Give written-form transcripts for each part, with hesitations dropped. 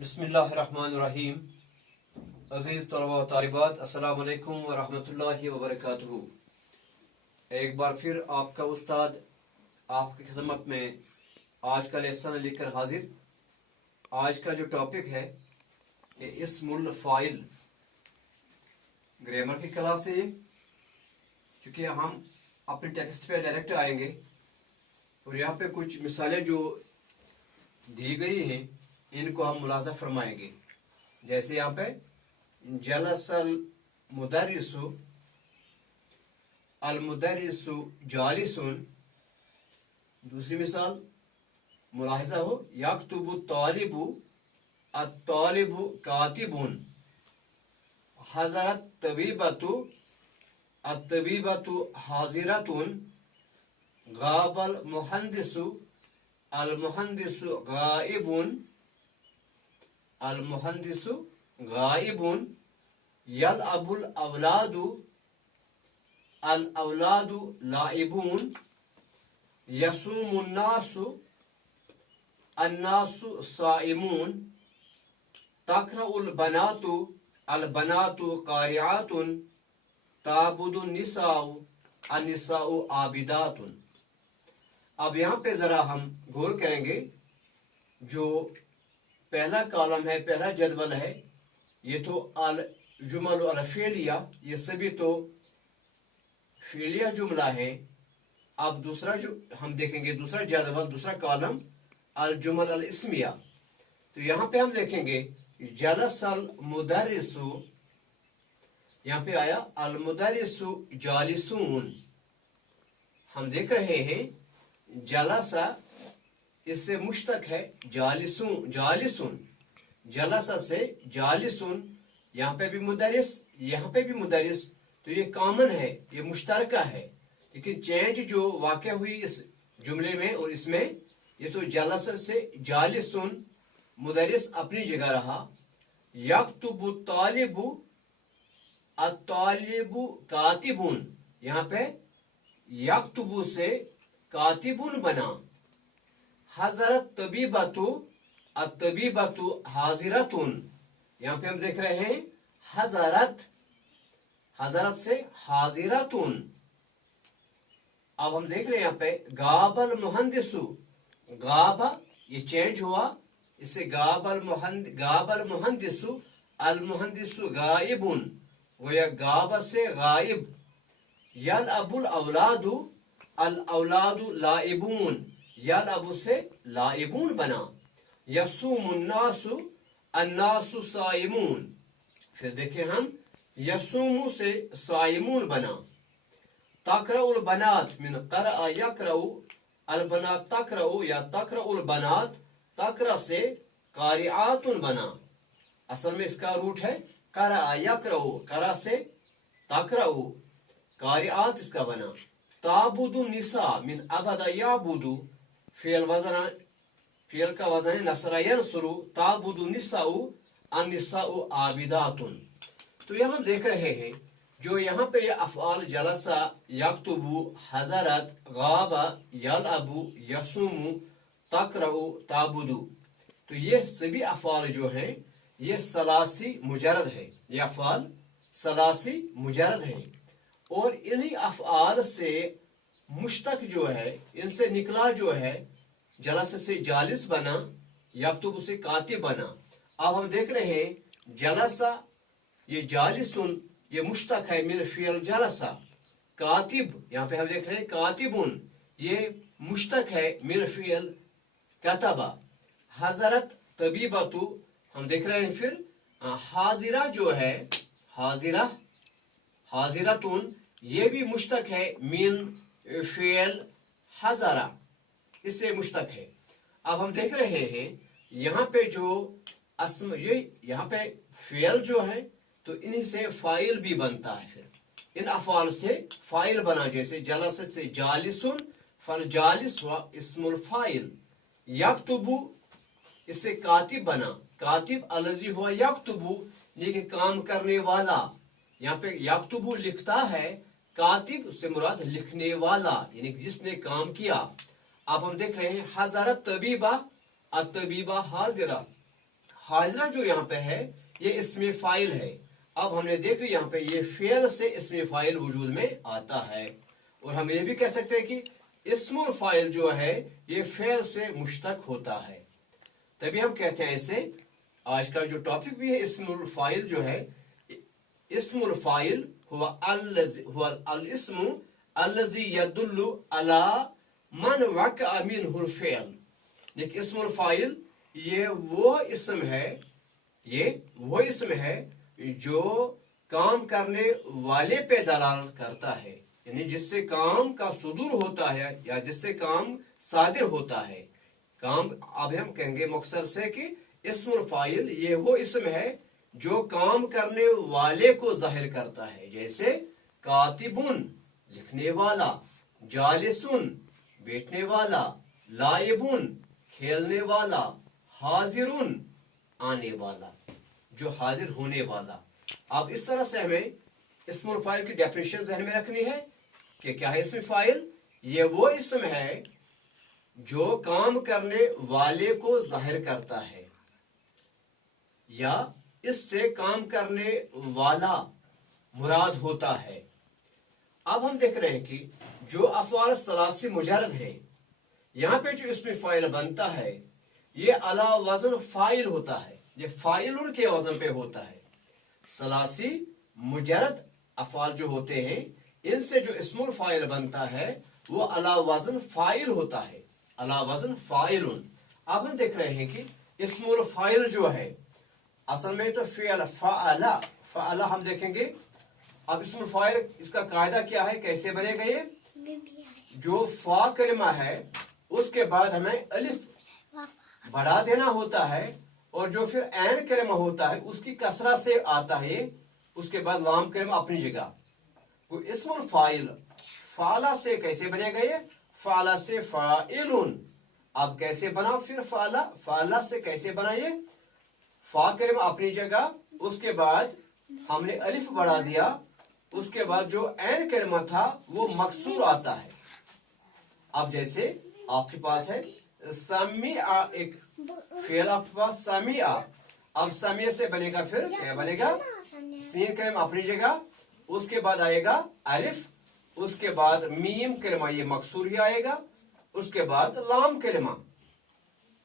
बिस्मिल्लाहिर्रहमानिर्रहीम। अजीज तलबा व तालिबात, अस्सलाम वालेकुम व रहमतुल्लाहि व बरकातुहू। एक बार फिर आपका उस्ताद आपकी खिदमत में आज का लेसन लेकर हाजिर। आज का जो टॉपिक है ये इस्मुल फाइल ग्रामर की क्लास है। क्योंकि हम अपने टेक्स्ट पे डायरेक्ट आएंगे और यहाँ पे कुछ मिसालें जो दी गई हैं इनको हम मुलाजा फरमाएंगे। जैसे यहाँ पे जलसल मुदर्रिसु अल मुदर्रिसु जालिसुन। दूसरी मिसाल मुलाहिजा हो यक्तुबु तालिबु अत्तालिबु कातिबुन। हज़रत तबीबतु अत्तबीबतु हाजिरतुन। गाबल मुहंदिसु अल मुहंदिसु गाइबुन। अल मुहंदिसु गाइबुन। यल अबुल अवलादु अल अवलादु लाइबुन। यसुमुन नासु अन्नासु साइमुन। तक़रउल बनातु अल बनातु क़ारिआतुन। ताबुदुन निसाउ अन निसाउ आबिदातुन। अब यहाँ पे जरा हम गौर करेंगे। जो पहला कॉलम है, पहला जदवल है, ये तो अल जुमल अल फेलिया, ये सभी तो फेलिया जुमला है। अब दूसरा जो हम देखेंगे, दूसरा जदवल, दूसरा कॉलम अल जुमल अल इस्मिया। तो यहाँ पे हम देखेंगे जलसल मुदर्रिसु, यहाँ पे आया अल मुदर्रिसु जालिसून। हम देख रहे हैं जलसा इससे मुश्तक है जालिसून, जालिसून। जलसा से जालिसून, यहाँ पे भी मुदरिस, यहाँ पे भी मुदरिस। तो ये कॉमन है, ये मुश्तरका है। लेकिन चेंज जो वाक़या हुई इस जुमले में और इसमें, ये तो जलसा से जालिसून, मुदरिस अपनी जगह रहा। यक्तुबु तालिबु अत्तालिबु कातिबुन। यहाँ पे यक्तुबु से कातिबुन बना। हज़रत तबीबतु अत्तबीबतु हाजिरतुन। यहाँ पे हम देख रहे हैं हज़रत, हज़रत से हाजिरतुन। अब हम देख रहे हैं यहाँ पे गाबल मुहंदिसु, गाबा ये चेंज हुआ, इससे गाबल मुहंदिसु अल मुहंदिसु गाइबुन, गोया गाबा से गाइब। यल अबुल अवलादु अल अवलादु लाइबून, यल अबू से लाइबून बना। यसुमुन नासु अन्नासु साइमून। फिर देखें हम यसुमु से साइमून बना। तक़रउल बनात मिन क़रअ यक़रउ, अल बनात तक़रउ या तक़रउल बनात, तक़रा से क़ारिआतुन बना। असल में इसका रूट है क़रअ यक़रउ, क़रा से तक़रउ, क़ारिआत इसका बना। ताबुदु निसा मिन अबदा याबुदु, फेल का वजन है नसरा यनसुरु। ताबुदु निसाउ अन निसाउ आबिदातुन। तो यहाँ हम देख रहे हैं जो यहाँ पे ये अफ़आल जलसा, यक्तुबु, हज़रत, गाबा, यलअबु, यसुमु, तक़रउ, ताबुदु, तो ये सभी अफ़आल जो हैं ये सलासी मुजरद है। ये अफ़आल सलासी मुजरद है और इन्हीं अफ़आल से मुश्तक जो है, इनसे निकला जो है, जलसा से जालिस बना, यक्तुब से कातिब बना। अब हम देख रहे हैं जलसा ये जालिसुन, ये मुश्तक है मिन फ़िअल जलसा। कातिब, यहाँ पे हम देख रहे हैं कातिबुन, ये मुश्तक है मिन फ़िअल कतबा। हज़रत तबीबतु, हम देख रहे हैं फिर हाजिरा जो है, हाजिरा, हाजिरतुन, ये भी मुश्तक है मिन फ़िअल हज़रा, इससे मुश्तक है। अब हम देख रहे हैं यहाँ पे जो अस्म, ये यहाँ पे फ़िअल जो है तो इन्हीं से फ़ाइल भी बनता है। फिर इन अफ़आल से फ़ाइल बना, जैसे जलसा से जालिसुन, फल जालिस हुआ इस्मुल फ़ाइल। यक्तुबु, इससे कातिब बना, कातिब अलज़ी हुआ यक्तुबु, ये काम करने वाला। यहाँ पे यक्तुबु लिखता है, कातिब से मुराद लिखने वाला, यानी जिसने काम किया। अब हम देख रहे हैं हज़रत तबीबा अतबीबा हाजिरा, हाजिरा जो यहाँ पे है ये इसमें फाइल है। अब हमने देख लिया यहाँ पे ये फेल से इसमें फाइल वजूद में आता है। और हम ये भी कह सकते हैं कि इस्मुल फाइल जो है ये फेल से मुश्तक होता है, तभी हम कहते हैं इसे। आज का जो टॉपिक भी है इस्मुल फाइल जो है, इस्मुल फाइल हुआ अल इस्मु अल्लज़ी यदुल्लु अला मन वक़अ मिनहुल फ़िअल। लेकिन इस्मुल फाइल ये वो इस्म है जो काम करने वाले पे दलालत करता है, यानी जिससे काम का सुदूर होता है या जिससे काम सादिर होता है। काम अब हम कहेंगे मुख्तसर से कि इस्मुल फाइल ये वो इस्म है जो काम करने वाले को जाहिर करता है, जैसे कातिबुन लिखने वाला, जालिसुन बैठने वाला, लाइबुन खेलने वाला, हाजिरुन आने वाला, जो हाजिर होने वाला। अब इस तरह से हमें इस्मुल फाइल की डेफिनेशन ज़हन में रखनी है कि क्या है इस्म फाइल। ये वो इस्म है जो काम करने वाले को जाहिर करता है या इससे काम करने वाला मुराद होता है। अब हम देख रहे हैं कि जो अफ़आल सलासी मुजर्रद है, यहाँ पे जो इस्म फाइल बनता है ये अला वजन फाइल होता है, ये फाइलुन के वजन पे होता है। सलासी मुजर्रद अफ़आल जो होते हैं इनसे जो इस्मुल फाइल बनता है वो अला वजन फाइल होता है, अला वजन फाइलुन। अब हम देख रहे हैं कि इस्मुल फाइल जो है असल में तो फ़िअल फ़अला हम देखेंगे। अब इस्मुल फाइल इसका कायदा क्या है, कैसे बनेगा ये? जो फा कलिमा है उसके बाद हमें अलिफ बढ़ा देना होता है और जो फिर ऐन कलिमा होता है उसकी कसरा से आता है, उसके बाद लाम कलिमा अपनी जगह। तो इस्मुल फाइल फाला से कैसे बनेगा ये? फाला से फाइलुन। अब कैसे बना फिर फाला से कैसे बना ये? फा कलिमा अपनी जगह, उसके बाद हमने अलिफ बढ़ा दिया, उसके बाद जो ऐन कलिमा था वो मकसूर आता है। अब जैसे आपके पास है समीआ, एक फेल आपके पास समीआ। अब समीआ से बनेगा फिर क्या बनेगा? सीन कलिमा अपनी जगह, उसके बाद आएगा अलिफ, उसके बाद मीम कलिमा ये मकसूर ही आएगा, उसके बाद लाम कलिमा।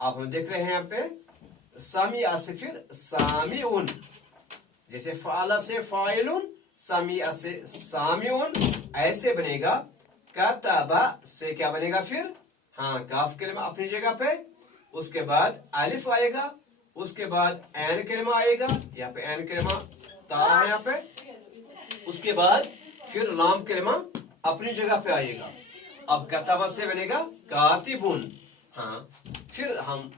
अब हम देख रहे हैं यहाँ पे समीआ से फिर सामिउन, जैसे फाला से फाइलुन, समीआ से सामिउन, ऐसे बनेगा। कतबा से क्या बनेगा फिर? हाँ, काफ कलिमा अपनी जगह पे, उसके बाद अलिफ आएगा, उसके बाद ऐन कलिमा आएगा, यहाँ पे ऐन कलिमा तारा है यहाँ पे, उसके बाद फिर लाम कलिमा अपनी जगह पे आएगा। अब कतबा से बनेगा कातिबुन। हाँ, फिर हम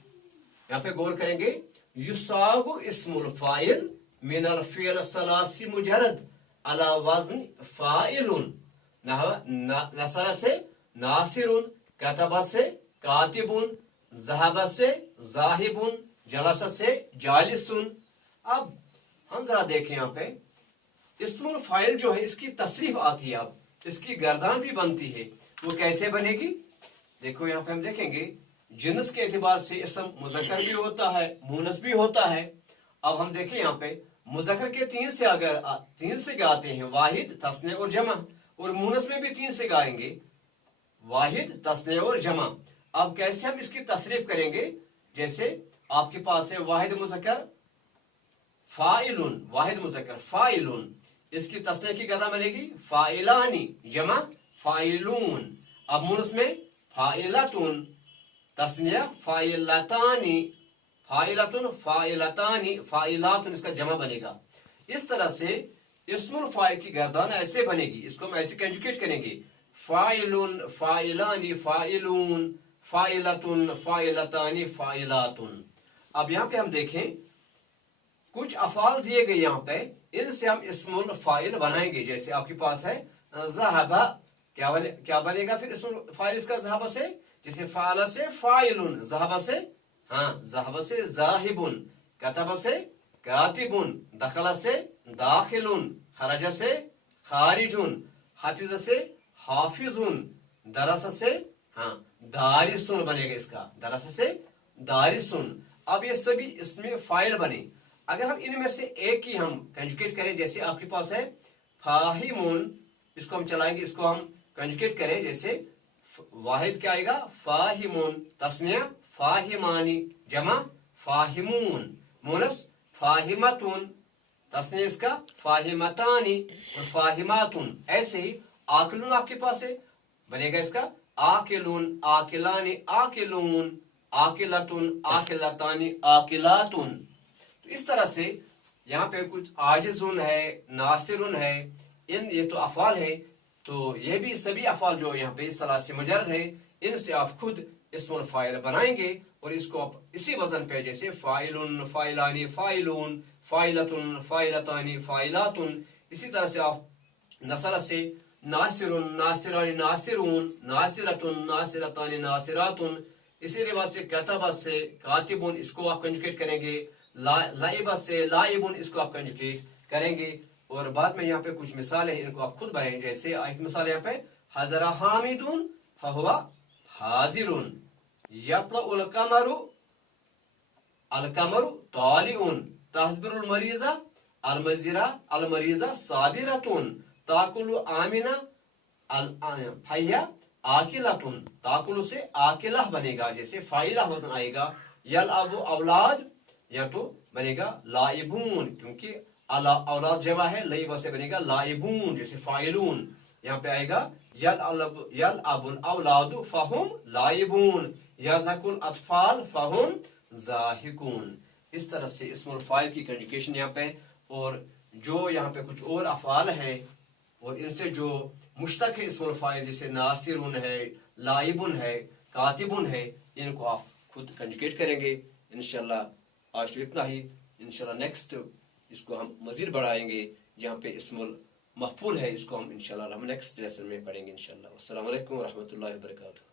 यहाँ पे गौर करेंगे, युसागु इस्मुल फाइल मिनल फ़िअल सलासी मुजर्रद अला वज़न फाइलुन। नसरा से नासिरुन, कतबा से कातिबुन, ज़हबा से ज़ाहिबुन, जलसा से जालिसुन। अब हम जरा देखें यहाँ पे इस्मुल फाइल जो है इसकी तसरीफ आती है, अब इसकी गर्दान भी बनती है। वो कैसे बनेगी? देखो यहाँ पे हम देखेंगे जिन्स के एतबार से इसम मुज़क्कर भी होता है, मुनस भी होता है। अब हम देखें यहाँ पे मुज़क्कर के तीन से गाते हैं, वाहिद, तस्ने और जमा, और मुनस में भी तीन से गाएंगे, वाहिद, तस्ने और जमा। अब कैसे हम इसकी तसरीफ करेंगे? जैसे आपके पास है वाहिद मुज़क्कर फाइलुन, वाहिद मुज़क्कर फाइलुन, इसकी तस्ने की गर्दा बनेगी फाइलानी, जमा फाइलून। अब मुनस में फाइलतुन, तस्निया फाइलतानी, फाइलतुन, फाइलतानी, फाइलातुन, इसका जमा बनेगा। इस तरह से इस्मुल फाइल की गर्दान ऐसे बनेगी, इसको हम ऐसे कंजुगेट करेंगे, फाइलुन, फाइलानी, फाइलून, फाइलतुन, फाइलतानी, फाइलातुन। अब यहाँ पे हम देखें कुछ अफ़ाल दिए गए यहाँ पे, इनसे हम इस्मुल फाइल बनाएंगे। जैसे आपके पास है ज़हबा, क्या बनेगा फिर इस्मुल फाइल इसका? ज़हबा से, जैसे फाला से फाइलुन, ज़हबा से ज़हबा से ज़ाहिबुन, कतबा से कातिबुन, दखला से दाखिलुन, खरजा से खारिजुन, हाफिज़ से हाफिजुन, दरसा से दारिसुन बनेगा इसका, दरसा से दारिसुन। अब ये सभी इसमें फाइल बने। अगर हम इनमें से एक ही हम कंजुगेट करें, जैसे आपके पास है फाहिमून, इसको हम चलाएंगे, इसको हम कंजुगेट करें, जैसे वाहिद क्या आएगा फाहिमून, तस्निया फाहिमानी, जमा फाहिमून, मुनस फाहिमतुन, तस्निया इसका फाहिमतानी और फाहिमातुन। ऐसे ही आकिलून आपके पास है, बनेगा इसका आकिलून, आकिलानी, आकिलून, आकिलतुन, आकिलतानी, आकिलातुन। तो इस तरह से यहाँ पे कुछ आजिजुन है, नासिरुन है, ये तो अफाल है। तो ये भी सभी अफाल जो यहाँ पे सलासी मुजर्रद है, इनसे आप खुद इस्मुल फाइल बनाएंगे और इसको आप इसी वजन पे, जैसे फाइलुन, फाइलानी, फाइलून, फाइलतुन, फाइलतानी, फाइलातुन, इसी तरह से आप नसर से नासिरुन, नासिरानी, नासिरून, नासिरतुन, नासिरतानी, नासिरातुन, इसी रिवाज से कतबा से कातिबुन, इसको आप कंजुगेट करेंगे, लाइबा से लाइबुन, इसको आप कंजुगेट करेंगे। और बाद में यहाँ पे कुछ मिसालें हैं, इनको आप खुद बनाएंगे। जैसे एक मिसाल यहाँ पे हजरा हामिदुन फहुवा हाजिरुन, यत्लउल कमरु अलकमरु तालिउन, तहज़बिरुल मरीज़ा अल मरीज़ा साबिरतुन, ताकुलु आमिना अल फैया आकिलतुन, ताकुलु से आकिला बनेगा, जैसे फाइला वजन आएगा। यल अबु औलाद, या तो बनेगा लाइबून, क्योंकि औलाद जमा है, लईबा से बनेगा लाइबून, जैसे फाइलून। यहाँ पे आएगा यल अबुल औलादु फहुम लाइबून, यज़हकुल अतफाल फहुम ज़ाहिकून। इस तरह से इस्मुल फाइल की कंजुगेशन यहाँ पे, और जो यहाँ पे कुछ और अफाल है और इनसे जो मुश्तक है इस्मुल फाइल, जैसे नासिरुन है, लाइबुन है, कातिबुन है, इनको आप खुद कंजुगेट करेंगे इंशाल्लाह। आज तो इतना ही, इंशाल्लाह नेक्स्ट इसको हम मजीद बढ़ाएंगे। जहाँ पे इस्मुल मफूल है, इसको हम इंशाल्लाह नेक्स्ट लेसन में पढ़ेंगे इंशाल्लाह। अस्सलाम वालेकुम व रहमतुल्लाहि व बरकातुहू।